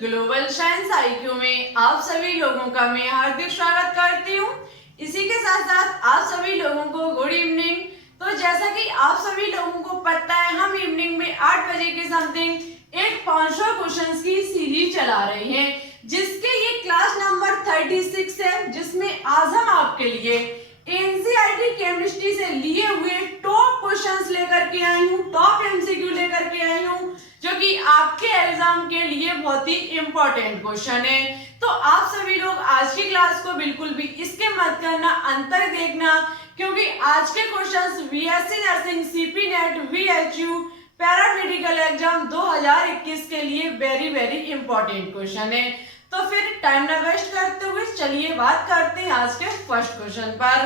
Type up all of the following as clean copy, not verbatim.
Global science IQ में आप सभी लोगों का मैं हार्दिक स्वागत करती हूँ। इसी के साथ साथ आप सभी लोगों को गुड इवनिंग। तो जैसा कि आप सभी लोगों को पता है, हम इवनिंग में 8 बजे के समथिंग एक 500 क्वेश्चंस की सीरीज चला रहे हैं, जिसके ये क्लास नंबर 36 है, जिसमें आज हम आपके लिए एनसीईआरटी केमिस्ट्री से लिए हुए टॉप क्वेश्चंस लेकर के आई हूँ, टॉप एमसीक्यू लेकर के आई हूँ, जो कि आपके एग्जाम के लिए बहुत ही इंपॉर्टेंट क्वेश्चन है। तो आप सभी लोग आज की क्लास को बिल्कुल भी इसके मत करना, अंत तक देखना, क्योंकि आज के questions BSc nursing, CP net, VHU, paramedical exam 2021 के लिए वेरी वेरी इंपॉर्टेंट क्वेश्चन है। तो फिर टाइम न वेस्ट करते हुए चलिए बात करते हैं आज के फर्स्ट क्वेश्चन पर।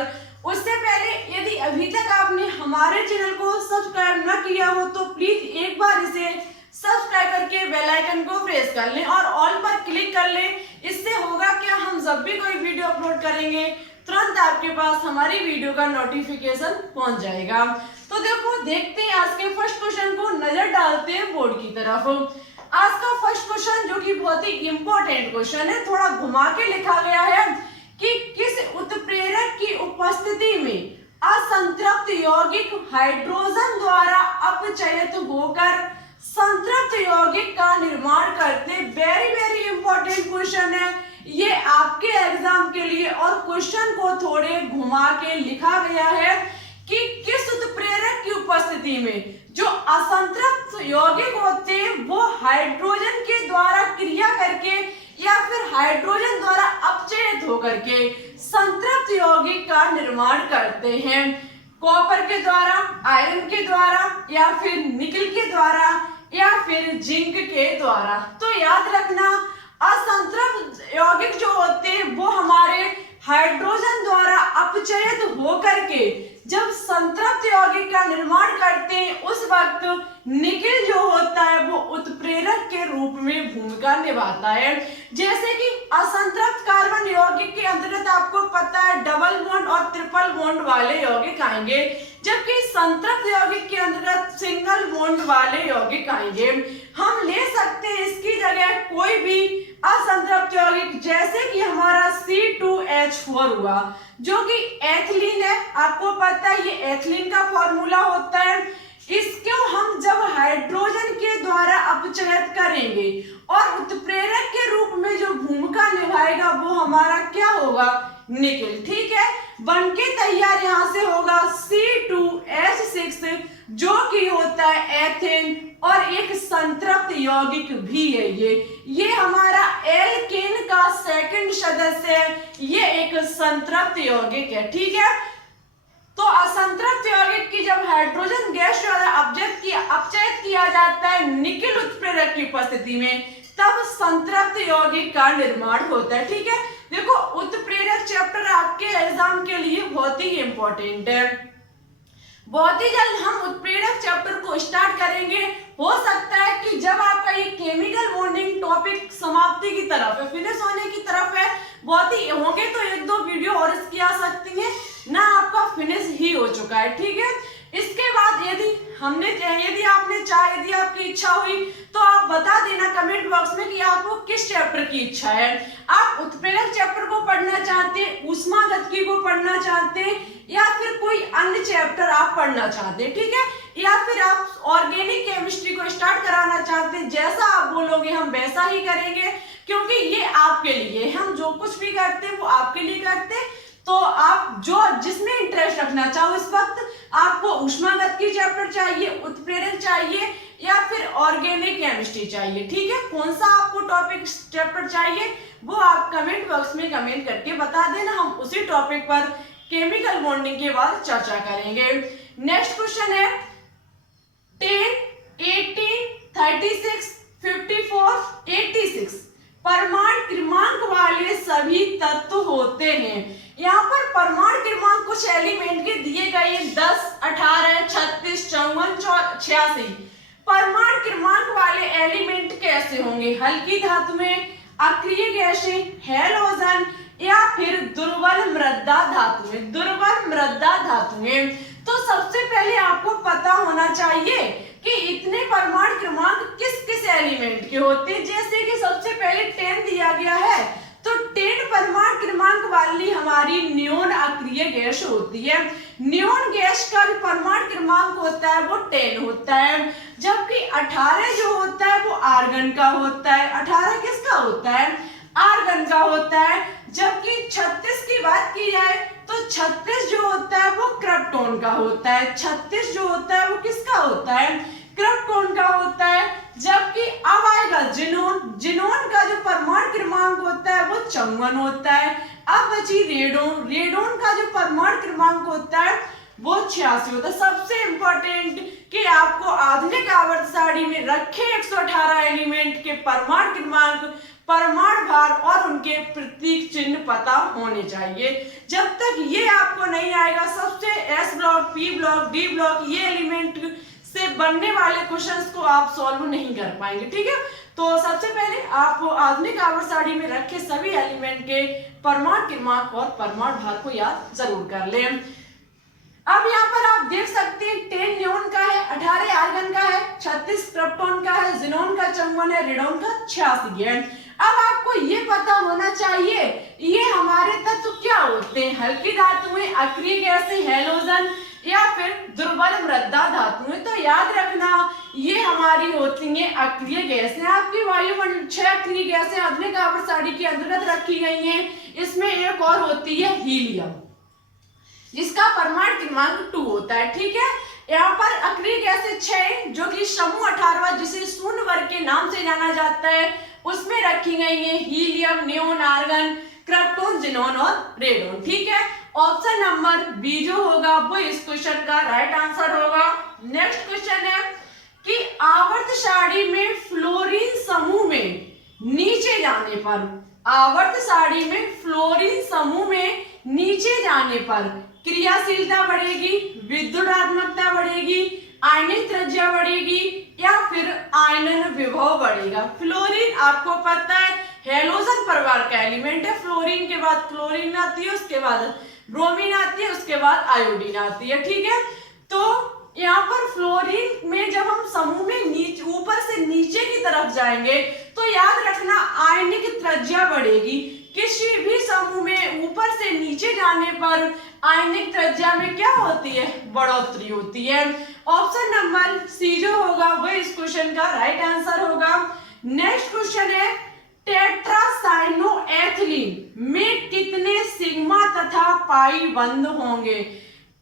उससे पहले यदि अभी तक आपने हमारे चैनल को सब्सक्राइब न किया हो तो प्लीज एक बार इसे सब्सक्राइब करके बेल आइकन को प्रेस कर लें और ऑल पर क्लिक कर लें। इससे होगा क्या, हम जब भी कोई वीडियो अपलोड करेंगे तुरंत आपके पास हमारी वीडियो का नोटिफिकेशन पहुंच जाएगा। तो देखते हैं आज के फर्स्ट क्वेश्चन को, नजर डालते हैं बोर्ड की तरफ। आज का फर्स्ट क्वेश्चन जो कि बहुत ही इंपॉर्टेंट क्वेश्चन है, थोड़ा घुमा के लिखा गया है कि किस उत्प्रेरक की उपस्थिति में असंतृप्त यौगिक हाइड्रोजन द्वारा अपचयित होकर संतृप्त यौगिक का निर्माण करते। वेरी वेरी इंपॉर्टेंट क्वेश्चन है ये आपके एग्जाम के लिए, और क्वेश्चन को थोड़े घुमा के लिखा गया है कि किस उत्प्रेरक की उपस्थिति में जो असंतृप्त यौगिक होते हैं वो हाइड्रोजन के द्वारा क्रिया करके या फिर हाइड्रोजन द्वारा अपचयित होकर के संतृप्त यौगिक का निर्माण करते हैं। कॉपर के द्वारा, आयरन के द्वारा, या फिर निकल के द्वारा, या फिर जिंक के द्वारा। तो याद रखना, असंतृप्त यौगिक जो होते हैं वो हमारे हाइड्रोजन द्वारा अपचयित होकर के जब संतृप्त यौगिक का निर्माण करते हैं, उस वक्त निकेल जो होता है वो उत्प्रेरक के रूप में भूमिका निभाता है। जैसे कि असंतृप्त कार्बन यौगिक के अंतर्गत आपको पता है डबल बॉन्ड और ट्रिपल बॉन्ड वाले यौगिक आएंगे, जबकि संतृप्त यौगिक के अंतर्गत सिंगल बॉन्ड वाले यौगिक आएंगे। हम ले सकते हैं इसकी जगह कोई भी असंतृप्त यौगिक, जैसे कि हमारा C2H4 हुआ, जो कि एथिलीन है। आपको पता है ये एथिलीन का फॉर्मूला होता है। इसको हम जब हाइड्रोजन के द्वारा अपचयित करेंगे और उत्प्रेरक के रूप में जो भूमिका निभाएगा वो हमारा क्या होगा, निकेल। ठीक है, बनके तैयार यहाँ से होगा C2H6, जो कि होता है एथेन और एक संतृप्त यौगिक भी है। ये हमारा एल्केन का सेकंड सदस्य है, ये एक संतृप्त यौगिक है। ठीक है, तो असंतृप्त यौगिक की जब हाइड्रोजन गैस द्वारा अपचयित किया जाता है निकेल उत्प्रेरक की उपस्थिति में, तब संतृप्त यौगिक का निर्माण होता है। ठीक है, देखो उत्प्रेरक चैप्टर आपके एग्जाम के लिए बहुत ही इंपॉर्टेंट है। बहुत ही जल्द हम उत्प्रेरक चैप्टर को स्टार्ट करेंगे। हो सकता है कि जब आपका ये केमिकल बॉन्डिंग टॉपिक समाप्ति की तरफ है, फिनिश होने की तरफ है, बहुत ही होंगे तो 1-2 वीडियो और इसकी आ सकती है ना, आपका फिनिश ही हो चुका है। ठीक है, इसके बाद यदि आपकी इच्छा हुई तो आप बता देना कमेंट बॉक्स में कि आपको किस चैप्टर की इच्छा है। आप उत्प्रेरक चैप्टर को पढ़ना चाहते हैं, ऊष्मागतिकी को पढ़ना चाहते हैं, या फिर कोई अन्य चैप्टर आप पढ़ना चाहते हैं। ठीक है, या फिर आप ऑर्गेनिक केमिस्ट्री को स्टार्ट कराना चाहते हैं। जैसा आप बोलोगे हम वैसा ही करेंगे, क्योंकि ये आपके लिए, हम जो कुछ भी करते हैं वो आपके लिए करते हैं। तो आप जो जिसमें इंटरेस्ट रखना चाहो, इस वक्त आपको ऊष्मागतिकी चैप्टर चाहिए, उत्प्रेरक चाहिए, या फिर ऑर्गेनिक केमिस्ट्री चाहिए। ठीक है, कौन सा आपको टॉपिक चैप्टर चाहिए वो आप कमेंट बॉक्स में कमेंट करके बता देना, हम उसी टॉपिक पर केमिकल बॉन्डिंग के बाद चर्चा करेंगे। नेक्स्ट क्वेश्चन है 10, 18, 36, 54, 86 परमाणु क्रमांक वाले सभी तत्व होते हैं। यहाँ पर परमाणु क्रमांक कुछ एलिमेंट के दिए गए 10, 18, 36, 54, 86। परमाणु क्रमांक वाले एलिमेंट कैसे होंगे, हल्की धातु में, अक्रिय गैसें, हैलोजन, या फिर दुर्बल मृदा धातु में। दुर्बल मृदा धातु में तो सबसे पहले आपको पता होना चाहिए कि इतने परमाणु क्रमांक किस किस एलिमेंट के होते हैं। जैसे कि सबसे पहले 10 दिया गया है, तो 10 परमाणु क्रमांक वाली हमारी नियोन अक्रिय गैस होती है। नियोन गैस का जो परमाणु क्रमांक होता है वो 10 होता है, जबकि 18 जो होता है वो आर्गन का होता है। 18 किसका होता है? आर्गन का होता है। जबकि 36 की बात की जाए तो 36 जो होता है वो क्रिप्टॉन का होता है। 36 जो होता है वो किसका होता है? क्रिप्टॉन का होता है। जबकि अब आएगा जिनोन। जिनोन का जो परमाणु क्रमांक होता है वो 54 होता है। अब बची रेडोन। रेडोन का जो परमाणु क्रमांक होता है वो 86 होता है। सबसे इंपॉर्टेंट कि आपको आधुनिक आवर्त सारणी में रखे 118 एलिमेंट के परमाणु क्रमांक, परमाणु भार और उनके प्रतीक चिन्ह पता होने चाहिए। जब तक ये आपको नहीं आएगा, सबसे S block, P block, D block, ये एलिमेंट से बनने वाले क्वेश्चंस को आप सॉल्व नहीं कर पाएंगे। ठीक है, तो सबसे पहले आपको आधुनिक आवर्त सारणी में रखे सभी एलिमेंट के परमाणु क्रमांक और परमाणु भार को याद जरूर कर लें। अब यहाँ पर आप देख सकते हैं 10 नियोन का है, 18 आर्गन का है, 36 क्रिप्टॉन का है, जिनोन का 54 है, रेडोन का 86 है। अब आपको ये पता होना चाहिए ये हमारे तत्व क्या होते हैं। हल्की धातुएं, अक्रिय गैसें, हैलोजन या फिर दुर्बल मृदा धातुएं। तो याद रखना ये हमारी होती हैं अक्रिय गैसें। आपकी वायुमंडल 6 अक्रिय गैसें आधुनिक आवर्त सारणी के अंतर्गत रखी गई हैं। इसमें एक और होती है हीलियम, जिसका परमाणु क्रमांक 2 होता है। ठीक है, यहाँ पर अक्रिय गैसें 6 जो कि समूह 18 जिसे शून्य वर्ग के नाम से जाना जाता है उसमें रखी गई है helium, neon, argon, krypton, xenon और रेडोन। ठीक है, ऑप्शन नंबर बी जो होगा वो इस क्वेश्चन का राइट आंसर होगा। नेक्स्ट क्वेश्चन है कि आवर्त सारणी में फ्लोरीन समूह में नीचे जाने पर, आवर्त सारणी में फ्लोरीन समूह में नीचे जाने पर क्रियाशीलता बढ़ेगी, विद्युतात्मकता बढ़ेगी, आयनिक त्रिज्या बढ़ेगी या फिर आयनन विभव बढ़ेगा। फ्लोरीन आपको पता है हैलोजन परिवार का एलिमेंट है। फ्लोरीन के बाद क्लोरीन आती है, उसके बाद ब्रोमीन आती है, उसके बाद आयोडीन आती है। ठीक है, तो यहाँ पर फ्लोरीन में जब हम समूह में नीचे ऊपर से नीचे की तरफ जाएंगे तो याद रखना आयनिक त्रिज्या बढ़ेगी। किसी भी समूह में ऊपर से नीचे जाने पर आयनिक त्रिज्या में क्या होती है? बढ़ोतरी होती है। ऑप्शन नंबर सी जो होगा वो इस क्वेश्चन का राइट आंसर होगा। नेक्स्ट क्वेश्चन है टेट्रासाइनोएथिलीन में कितने सिग्मा तथा पाई बंध होंगे?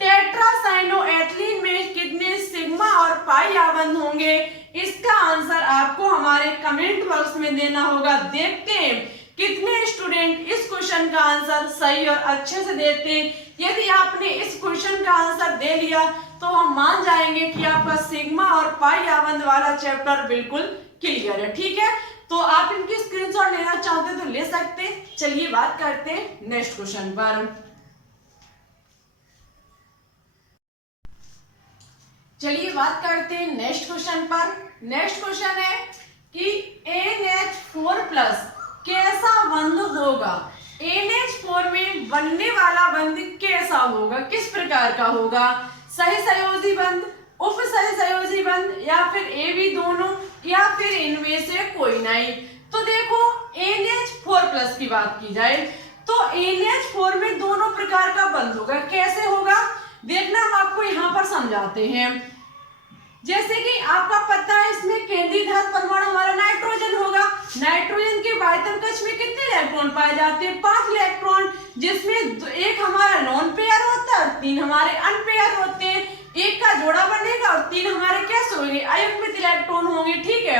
टेट्रासाइनोएथिलीन में कितने सिग्मा और पाई आबंध होंगे? इसका आंसर आपको हमारे कमेंट बॉक्स में देना होगा। देखते हैं कितने स्टूडेंट इस क्वेश्चन का आंसर सही और अच्छे से देते हैं। यदि आपने इस क्वेश्चन का आंसर दे लिया तो हम मान जाएंगे कि आपका सिग्मा और पाई आबंध वाला चैप्टर बिल्कुल क्लियर है। ठीक है, तो आप इनकी स्क्रीनशॉट लेना चाहते तो ले सकते हैं। चलिए बात करते हैं नेक्स्ट क्वेश्चन पर। चलिए बात करते हैं नेक्स्ट क्वेश्चन पर। नेक्स्ट क्वेश्चन है कि NH4+ कैसा बंध होगा? NH4 में बनने वाला बंध कैसा होगा, किस प्रकार का होगा? सही संयोजी बंध, उप सही संयोजी बंध या फिर ए बी दोनों या फिर इनमें से कोई नहीं? तो देखो NH4+ की बात की जाए तो NH4 में दोनों प्रकार का बंध होगा। कैसे होगा देखना, हम आपको यहाँ पर समझाते हैं। जैसे कि आपका पता है इसमें केंद्रीय धातु परमाणु हमारा नाइट्रोजन होगा। नाइट्रोजन के बाह्यतम कक्ष में कितने इलेक्ट्रॉन पाए जाते हैं? 5 इलेक्ट्रॉन, जिसमें एक हमारा लोन पेयर होता है और 3 हमारे अनपेयर होते हैं। एक का जोड़ा बनेगा और 3 हमारे कैसे होंगे? अयुग्मित इलेक्ट्रॉन होंगे। ठीक है,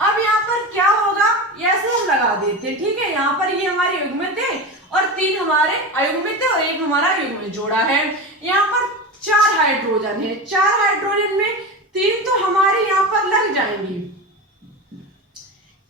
अब यहाँ पर क्या होगा, ऐसे हम लगा देते हैं। ठीक है, यहाँ पर ये हमारे युग्मित है और 3 हमारे अयुग्मित है और एक हमारा युग्मित जोड़ा है। यहाँ पर 4 हाइड्रोजन है। 4 हाइड्रोजन में 3 तो हमारे यहाँ पर लग जाएंगी,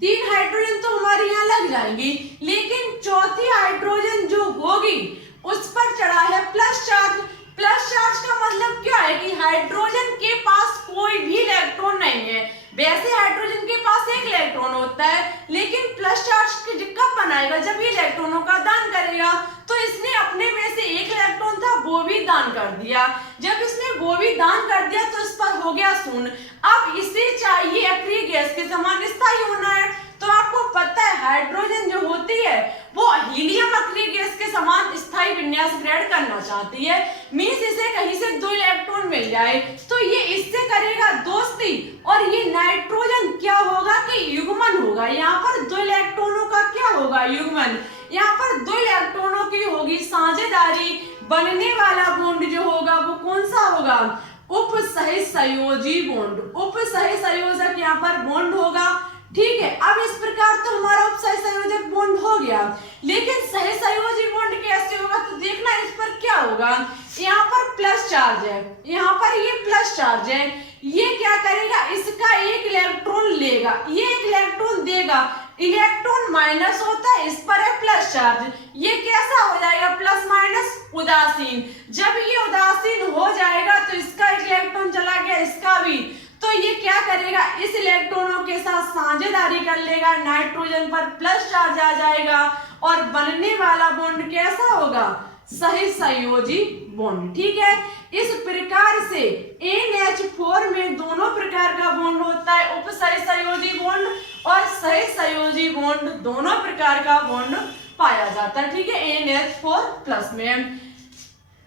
3 हाइड्रोजन तो हमारे यहाँ लग जाएंगी, लेकिन चौथी हाइड्रोजन जो होगी उस पर चढ़ा है प्लस चार्ज। प्लस चार्ज का मतलब क्या है कि हाइड्रोजन के पास कोई भी इलेक्ट्रॉन नहीं है। वैसे हाइड्रोजन के पास एक इलेक्ट्रॉन होता है, लेकिन प्लस चार्ज कब बनाएगा? जब ये इलेक्ट्रॉनों का दान करेगा। तो इसने अपने में से एक इलेक्ट्रॉन था वो वो भी दान कर दिया। जब इसने वो भी दान कर दिया तो इस पर हो गया शून्य। अब इसे चाहिए अक्रिय गैस के समान स्थायी होना है। तो आपको पता है हाइड्रोजन जो होती है वो हीलियम अक्रिय गैस के समान स्थायी विन्यास ग्रहण करना चाहती है। मींस इसे कहीं से 2 इलेक्ट्रॉन मिल जाए तो ये इससे करेगा दोस्ती, और ये नाइट्रोजन क्या होगा कि युग्मन होगा। यहाँ पर 2 इलेक्ट्रॉनों का क्या होगा, युग्मन। यहाँ पर 2 इलेक्ट्रॉनों की होगी साझेदारी। बनने वाला बॉन्ड जो होगा वो कौन सा होगा, उपसहसंयोजी बॉन्ड। उपसहसंयोजक यहाँ पर बॉन्ड होगा। ठीक है, अब इस प्रकार तो हमारा उपसहसंयोजक बॉन्ड हो गया, लेकिन सहसंयोजी बॉन्ड कैसे होगा तो देखना इस पर क्या होगा। यहाँ पर प्लस चार्ज है, यहाँ पर ये प्लस चार्ज है, ये क्या करेगा, इसका एक इलेक्ट्रॉन लेगा, ये एक इलेक्ट्रॉन देगा। इलेक्ट्रॉन माइनस होता है, इस पर है प्लस चार्ज, ये कैसा हो जाएगा, प्लस माइनस उदासीन। जब ये उदासीन हो जाएगा तो इसका एक इलेक्ट्रॉन चला गया, इसका भी, तो ये क्या करेगा, इस इलेक्ट्रॉनों के साथ साझेदारी कर लेगा, नाइट्रोजन पर प्लस चार्ज आ जाएगा और बनने वाला बॉन्ड कैसा होगा, सहसंयोजी बॉन्ड। ठीक है, इस प्रकार से NH4 में दोनों प्रकार का बॉन्ड होता है, उपसहसंयोजी बॉन्ड और सहसंयोजी बॉन्ड, दोनों प्रकार का बॉन्ड पाया जाता है। ठीक है, NH4+ में।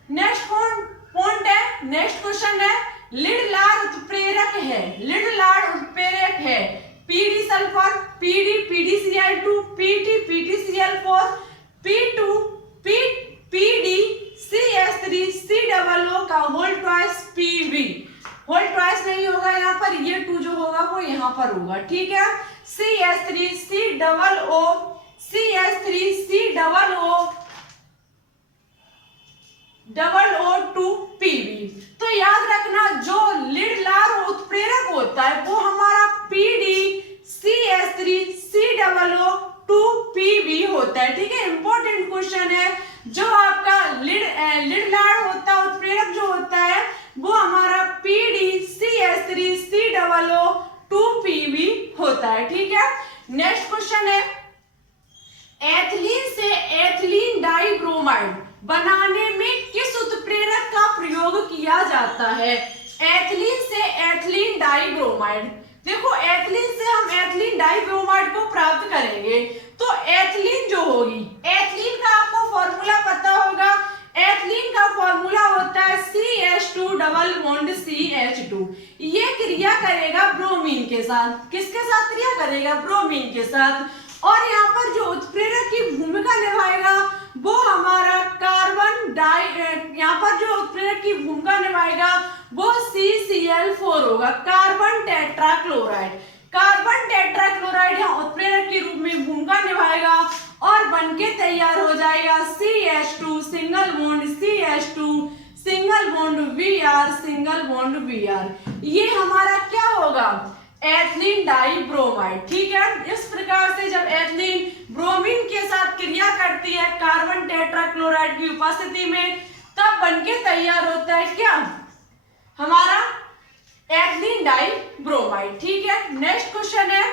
नेक्स्ट पॉइंट है, नेक्स्ट क्वेश्चन है, लीड लार उत्प्रेरक है, लीड लार उत्प्रेरक है, PD sulphur, PD PdCl2, PT PdCl4, P2 PD CH3 COO का whole twice PB। Whole twice नहीं होगा यहाँ पर, ये 2 जो होगा वो यहाँ पर होगा। ठीक है, CH3 COO 2PB। तो याद रखना जो लीड लार उत्प्रेरक होता है वो हमारा PD CH3 COO 2PB होता है। ठीक है, इंपॉर्टेंट क्वेश्चन है। जो आपका लीड लार होता है, उत्प्रेरक जो होता है वो हमारा PD CH3 COO 2PB होता है। ठीक है, नेक्स्ट क्वेश्चन है, एथिलीन से एथिलीन डाइब्रोमाइड बनाने में किस उत्प्रेरक का प्रयोग किया जाता है। एथिलीन से एथिलीन डाइब्रोमाइड, देखो एथिलीन से हम एथिलीन डाइब्रोमाइड को प्राप्त करेंगे तो एथिलीन जो होगी, एथिलीन का आपको फॉर्मूला पता होगा। एथिलीन का फॉर्मूला होता है CH2 डबल बॉन्ड CH2। ये क्रिया करेगा ब्रोमीन के साथ, किसके साथ क्रिया करेगा, ब्रोमीन के साथ। और यहाँ पर जो उत्प्रेरक की भूमिका निभाएगा वो हमारा कार्बन डाई, यहाँ पर जो उत्प्रेरक की भूमिका निभाएगा वो CCl4 होगा, कार्बन टेट्राक्लोराइड। कार्बन टेट्राक्लोराइड यहाँ उत्प्रेरक के रूप में भूमिका निभाएगा और बनके तैयार हो जाएगा CH2 single bond CH2 single bond Br single bond Br। ये हमारा क्या होगा, एथिलीन डाइब्रोमाइड। ठीक है, इस प्रकार से जब एथिलीन ब्रोमीन के साथ क्रिया करती है कार्बन टेट्राक्लोराइड की उपस्थिति में, तब बनके तैयार होता है क्या, हमारा एथिलीन डाइब्रोमाइड। ठीक है, नेक्स्ट क्वेश्चन है,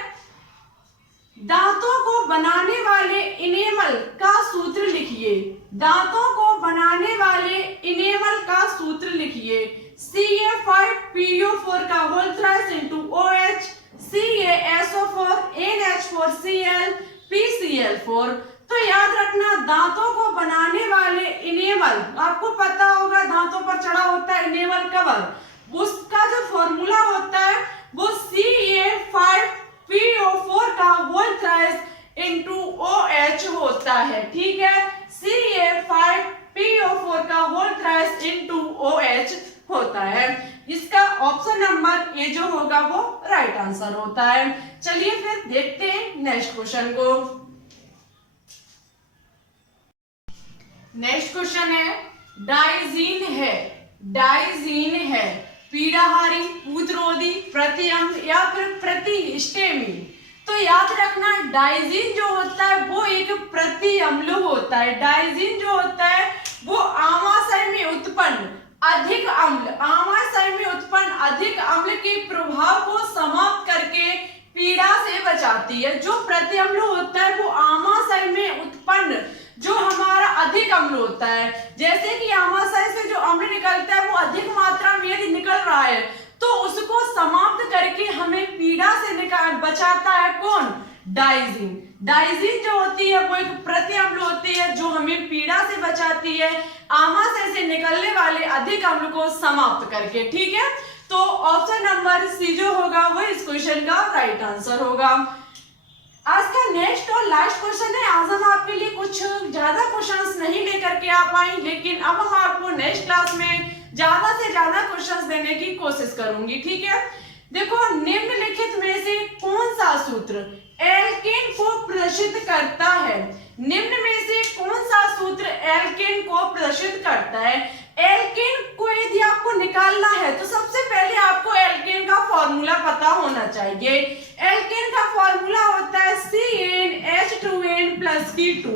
दांतों को बनाने वाले इनेमल का सूत्र लिखिए। दांतों को बनाने वाले इनेमल का सूत्र लिखिए। Ca5PO4 का whole thrice into OH, CaSO4 NH4Cl PCl4। तो याद रखना दांतों को बनाने वाले इनेमल, आपको पता होगा दांतों पर चढ़ा होता है इनेमल कवर, उसका जो फॉर्मूला होता है वो Ca5PO4 का होल थ्राइस इनटू OH होता है। ठीक है, Ca5PO4 का होल थ्राइस इनटू OH होता है। इसका ऑप्शन नंबर ए जो होगा वो राइट आंसर होता है। चलिए फिर देखते हैं नेक्स्ट क्वेश्चन को। नेक्स्ट क्वेश्चन है, डाइजीन है, डाइजीन है पीड़ाहारी, पूतरोधी, प्रतिअम्ल या फिर प्रतिस्टेमी। तो याद रखना डाइजीन जो होता है वो एक प्रतिअम्ल होता है। डाइजीन जो होता है वो आमाशय में उत्पन्न अधिक अम्ल, आमाशय में उत्पन्न अधिक अम्ल के प्रभाव को समाप्त करके पीड़ा से बचाती है। जो प्रतिअम्ल होता है वो आमाशय में उत्पन्न जो हमारा अधिक अम्ल होता है। जैसे कि आमाशय से जो अम्ल निकलता है वो अधिक मात्रा में यदि निकल रहा है तो उसको समाप्त करके हमें पीड़ा से बचाता है कौन? डाइजीन। डाइजीन जो होती है वो एक प्रति अम्ल होती है जो हमें पीड़ा से बचाती है आमाशय से निकलने वाले अधिक अम्ल को समाप्त करके। ठीक है, तो ऑप्शन नंबर सी जो होगा वो इस क्वेश्चन का राइट आंसर होगा। आज का नेक्स्ट और लास्ट क्वेश्चन है। आज हम आपके लिए कुछ ज्यादा क्वेश्चंस नहीं लेकर के आ पाए, लेकिन अब हम आपको नेक्स्ट क्लास में ज्यादा से ज्यादा क्वेश्चंस देने की कोशिश करूंगी। ठीक है, देखो निम्नलिखित में से कौन सा सूत्र एल्केन को प्रदर्शित करता है? निम्न में से कौन सा सूत्र एल्केन को प्रदर्शित करता है? एल्केन को यदि आपको निकालना है तो सबसे पहले आपको एल्केन का फॉर्मूला पता होना चाहिए। एल्केन का फॉर्मूला होता है CnH2n+K2।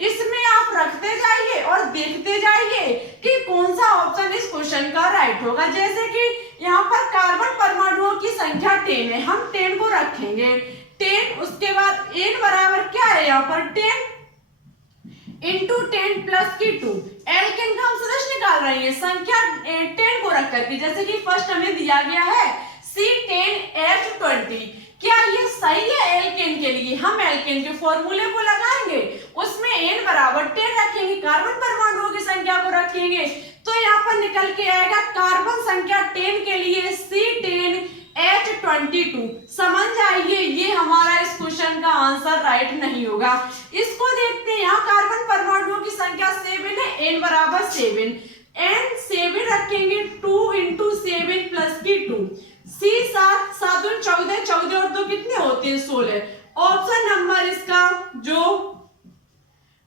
इसमें आप रखते जाइए और देखते जाइए कि कौन सा ऑप्शन इस क्वेश्चन का राइट होगा। जैसे कि यहाँ पर कार्बन परमाणुओं की संख्या 10 है, हम 10 को रखेंगे 10, उसके बाद n बराबर क्या है यहाँ पर 10 इंटू 10+K2। एल्केन का हम सदस्य निकाल रहे हैं संख्या 10 को रख करके, जैसे कि फर्स्ट हमें दिया गया है C10H20। क्या ये सही है एल्केन के लिए? हम एल्केन के फॉर्मूले को लगाएंगे, उसमें n बराबर 10 रखेंगे, कार्बन परमाणुओं की संख्या को रखेंगे, तो यहाँ पर निकल के आएगा कार्बन संख्या 10 के लिए C10H22। समझ जाइए ये हमारा इस क्वेश्चन का आंसर राइट नहीं होगा। इसको देखते हैं, यहाँ कार्बन परमाणुओं की संख्या 7 है, n बराबर 7, n 7 रखेंगे 2 इंटू 7+K2। C 7 7 14, 14 और 2 कितने होते हैं 16। ऑप्शन नंबर इसका जो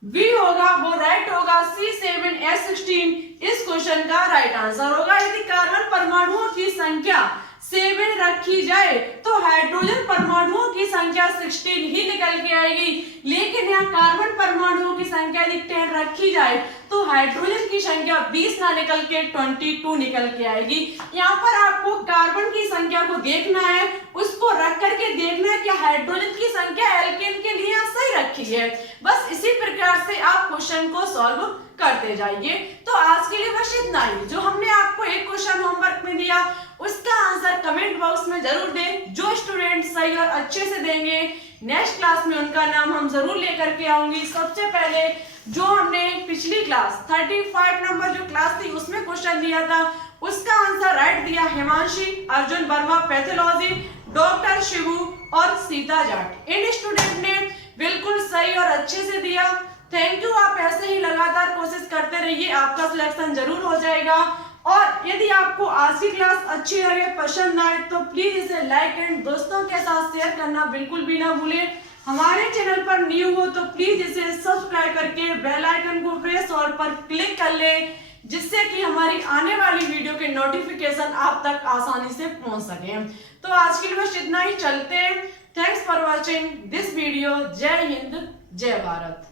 बी होगा वो राइट होगा, C7H16 इस क्वेश्चन का राइट आंसर होगा। यदि कार्बन परमाणुओं की संख्या 7 रखी जाए तो हाइड्रोजन परमाणुओं की संख्या 16 ही निकल के आएगी, लेकिन यहाँ कार्बन परमाणुओं की संख्या यदि 10 रखी जाए तो हाइड्रोजन की संख्या 20 ना निकल के 22 निकल के आएगी। यहाँ पर आपको कार्बन की संख्या को देखना है, उसको रख करके देखना है कि हाइड्रोजन की संख्या एल्केन के लिए सही रखी है। बस इसी प्रकार से आप क्वेश्चन को सॉल्व करते जाइए। तो आज के लिए बस इतना ही। जो हमने आपको एक क्वेश्चन होमवर्क में दिया उसका आंसर कमेंट बॉक्स में जरूर दें। जो स्टूडेंट सही और अच्छे से देंगे नेक्स्ट क्लास में उनका नाम हम जरूर लेकर के आऊंगी। सबसे पहले जो हमने पिछली क्लास 35 नंबर जो क्लास थी उसमें क्वेश्चन दिया था उसका आंसर राइट दिया हिमांशी, अर्जुन वर्मा पैथोलॉजी, डॉक्टर शिवू और सीता जाट। इन स्टूडेंट ने बिल्कुल सही और अच्छे से दिया। Thank you. आप ऐसे ही लगातार कोशिश करते रहिए, आपका सिलेक्शन जरूर हो जाएगा। और यदि आपको आज की क्लास अच्छी लगे, पसंद आए तो प्लीज इसे लाइक एंड दोस्तों के साथ शेयर करना बिल्कुल भी ना भूलें। हमारे चैनल पर न्यू हो तो प्लीज इसे सब्सक्राइब करके बेल आइकन को प्रेस ऑल पर क्लिक कर ले, जिससे कि हमारी आने वाली वीडियो के नोटिफिकेशन आप तक आसानी से पहुंच सके। तो आज के लिए बस इतना ही, चलते हैं। Thanks for watching this video. जय हिंद, जय भारत।